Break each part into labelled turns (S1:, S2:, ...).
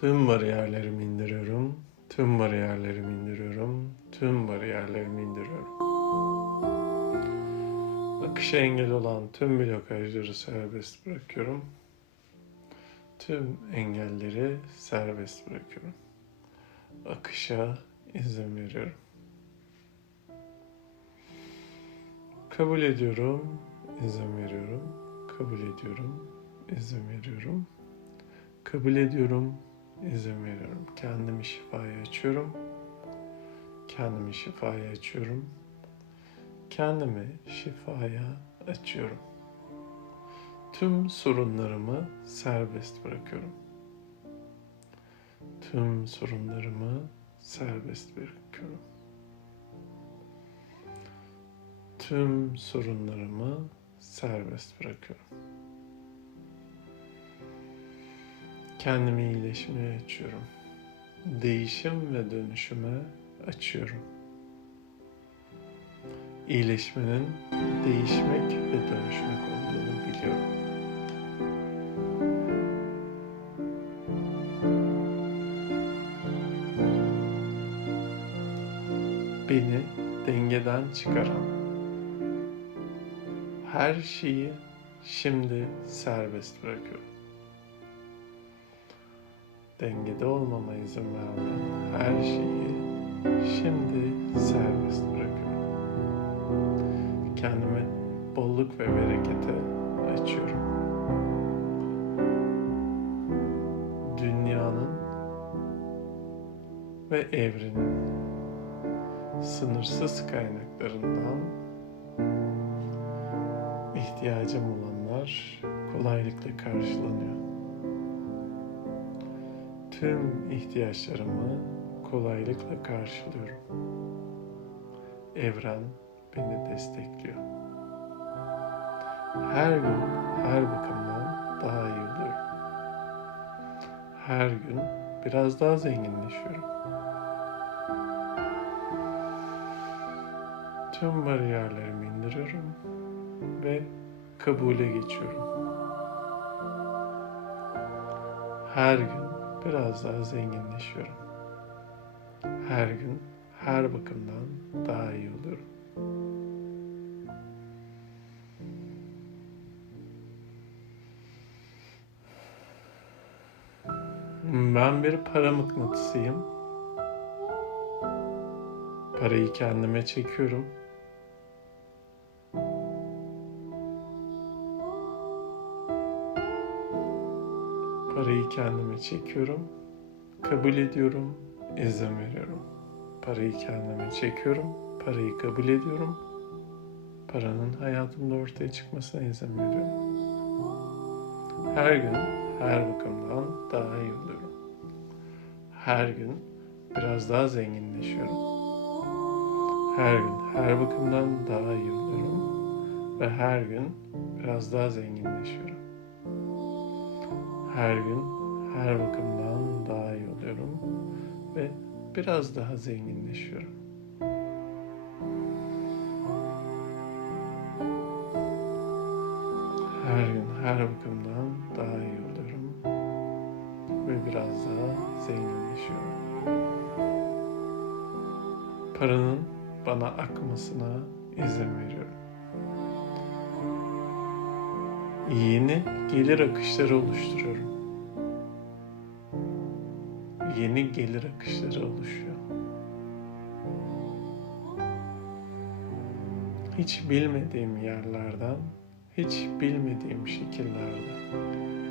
S1: Tüm bariyerlerimi indiriyorum. Tüm bariyerlerimi indiriyorum. Tüm bariyerlerimi indiriyorum. Akışa engel olan tüm blokajları serbest bırakıyorum. Tüm engelleri serbest bırakıyorum. Akışa izin veriyorum. Kabul ediyorum, izin veriyorum. Kabul ediyorum, izin veriyorum. Kabul ediyorum, izin veriyorum. Kendimi şifaya açıyorum. Kendimi şifaya açıyorum. Kendimi şifaya açıyorum. Tüm sorunlarımı serbest bırakıyorum. Tüm sorunlarımı serbest bırakıyorum. Tüm sorunlarımı serbest bırakıyorum. Kendimi iyileşmeye açıyorum. Değişim ve dönüşüme açıyorum. İyileşmenin değişmek ve dönüşmek olduğunu biliyorum. Beni dengeden çıkaran her şeyi şimdi serbest bırakıyorum. Dengede olmama izin vermeyen her şeyi şimdi serbest bırakıyorum. Kendimi bolluk ve berekete açıyorum. Dünyanın ve evrenin sınırsız kaynaklarından ihtiyacım olanlar kolaylıkla karşılanıyor. Tüm ihtiyaçlarımı kolaylıkla karşılıyorum. Evren beni destekliyor. Her gün her bakımdan daha iyi oluyorum. Her gün biraz daha zenginleşiyorum. Tüm bariyerlerimi indiriyorum ve kabule geçiyorum. Her gün biraz daha zenginleşiyorum. Her gün her bakımdan daha iyi oluyorum. Ben bir para mıknatısıyım. Parayı kendime çekiyorum. Parayı kendime çekiyorum. Kabul ediyorum. izin veriyorum. Parayı kendime çekiyorum. Parayı kabul ediyorum. Paranın hayatımda ortaya çıkmasına izin veriyorum. Her gün her bakımdan daha iyi oluyorum. Her gün biraz daha zenginleşiyorum. Her gün her bakımdan daha iyi oluyorum ve her gün biraz daha zenginleşiyorum. Her gün her bakımdan daha iyi oluyorum ve biraz daha zenginleşiyorum. Her gün her bakımdan daha iyi oluyorum ve biraz daha zenginleşiyorum. Paranın bana akmasına izin veriyorum. Yeni gelir akışları oluşturuyorum. Yeni gelir akışları oluşuyor. Hiç bilmediğim yerlerden, hiç bilmediğim şekillerde,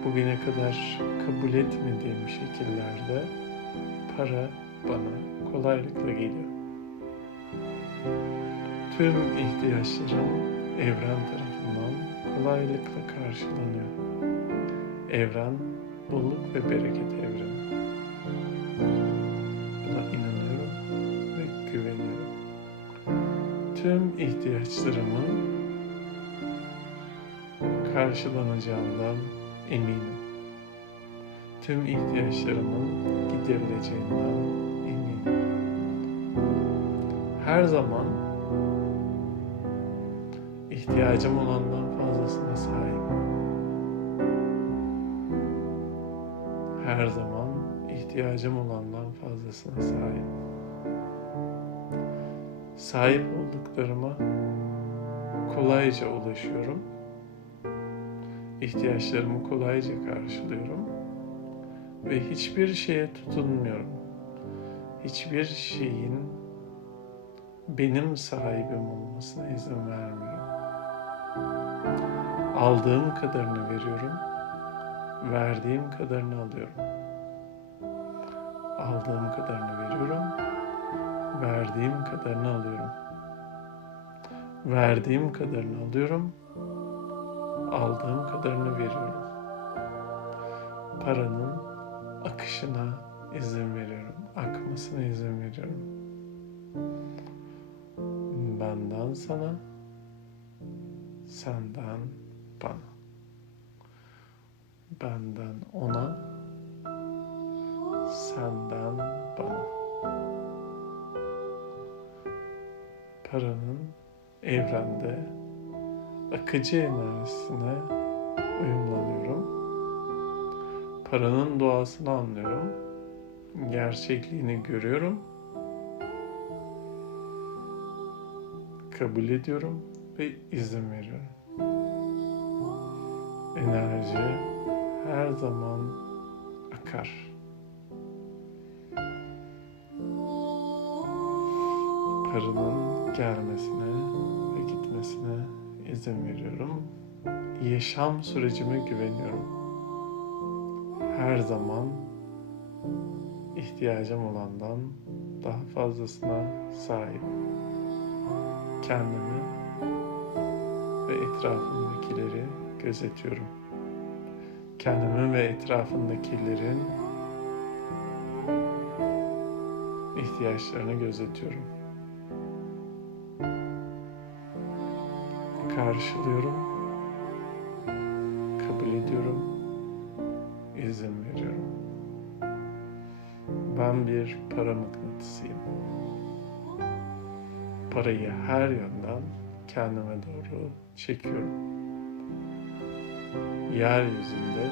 S1: bugüne kadar kabul etmediğim şekillerde para bana kolaylıkla geliyor. Tüm ihtiyaçlarım evren tarafından kolaylıkla karşılanıyor. Evren bolluk ve bereket evreni. Buna inanıyorum ve güveniyorum. Tüm ihtiyaçlarımın karşılanacağından eminim. Tüm ihtiyaçlarımın giderileceğinden eminim. Her zaman ihtiyacım olandan fazlasına sahibim. Her zaman ihtiyacım olandan fazlasına sahip. Sahip olduklarıma kolayca ulaşıyorum. İhtiyaçlarımı kolayca karşılıyorum ve hiçbir şeye tutunmuyorum. Hiçbir şeyin benim sahibim olmasına izin vermiyorum. Aldığım kadarını veriyorum, verdiğim kadarını alıyorum. Aldığım kadarını veriyorum, verdiğim kadarını alıyorum. Verdiğim kadarını alıyorum, aldığım kadarını veriyorum. Paranın akışına izin veriyorum, akmasına izin veriyorum. Benden sana, senden bana. Benden ona, senden bana. Paranın evrende akıcı enerjisine uyumlanıyorum. Paranın doğasını anlıyorum. Gerçekliğini görüyorum. Kabul ediyorum ve izin veriyorum. Enerji her zaman akar. Paranın gelmesine ve gitmesine izin veriyorum. Yaşam sürecime güveniyorum. Her zaman ihtiyacım olandan daha fazlasına sahip. Kendimi ve etrafımdakileri gözetiyorum. Kendimi ve etrafındakilerin ihtiyaçlarını gözetiyorum. Karşılıyorum. Kabul ediyorum. izin veriyorum. Ben bir para mıknatısıyım. Parayı her yönden kendime doğru çekiyorum. Yeryüzünde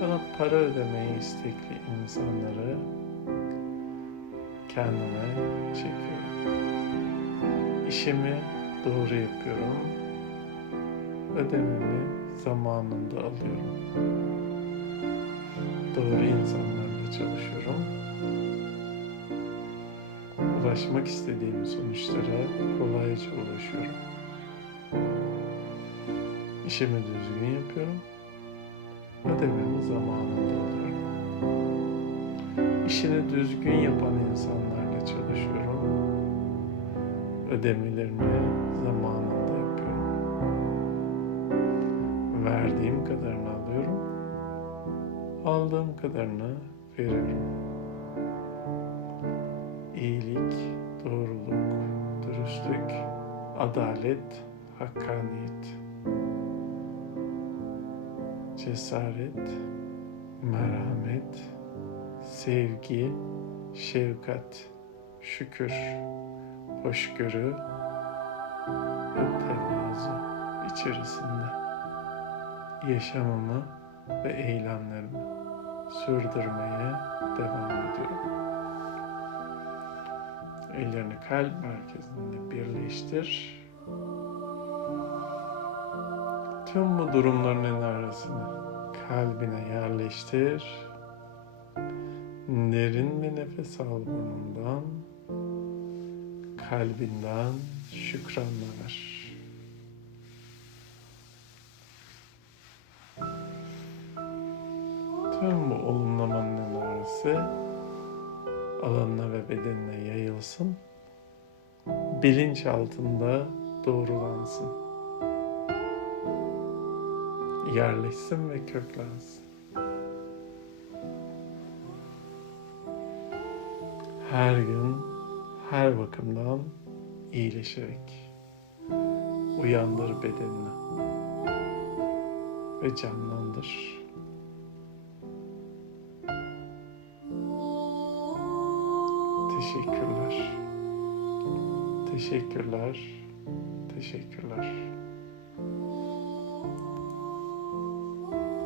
S1: bana para ödemeye istekli insanları kendime çekiyorum. İşimi doğru yapıyorum. Ödememi zamanında alıyorum. Doğru insanlarla çalışıyorum. Ulaşmak istediğim sonuçlara kolayca ulaşıyorum. İşimi düzgün yapıyorum. Ödememi zamanında alıyorum. İşini düzgün yapan insanlarla çalışıyorum. Ödemelerini zamanında yapıyorum. Verdiğim kadarını alıyorum. Aldığım kadarını veriyorum. İyilik, doğruluk, dürüstlük, adalet, hakkaniyet, cesaret, merhamet, sevgi, şefkat, şükür, hoşgörü ve tevazu içerisinde yaşamımı ve eylemlerimi sürdürmeye devam ediyorum. Ellerini kalp merkezinde birleştir. Tüm bu durumların enerjisini kalbine yerleştir. Derin bir nefes al burnundan. Kalbinden şükranla ver. Tüm bu olumlamanın enerjisi alanına ve bedenine yayılsın. Bilinç altında doğrulansın. Yerleşsin ve köklensin. Her gün, her bakımdan iyileşerek uyandır bedenini ve canlandır. Teşekkürler. Teşekkürler. Teşekkürler.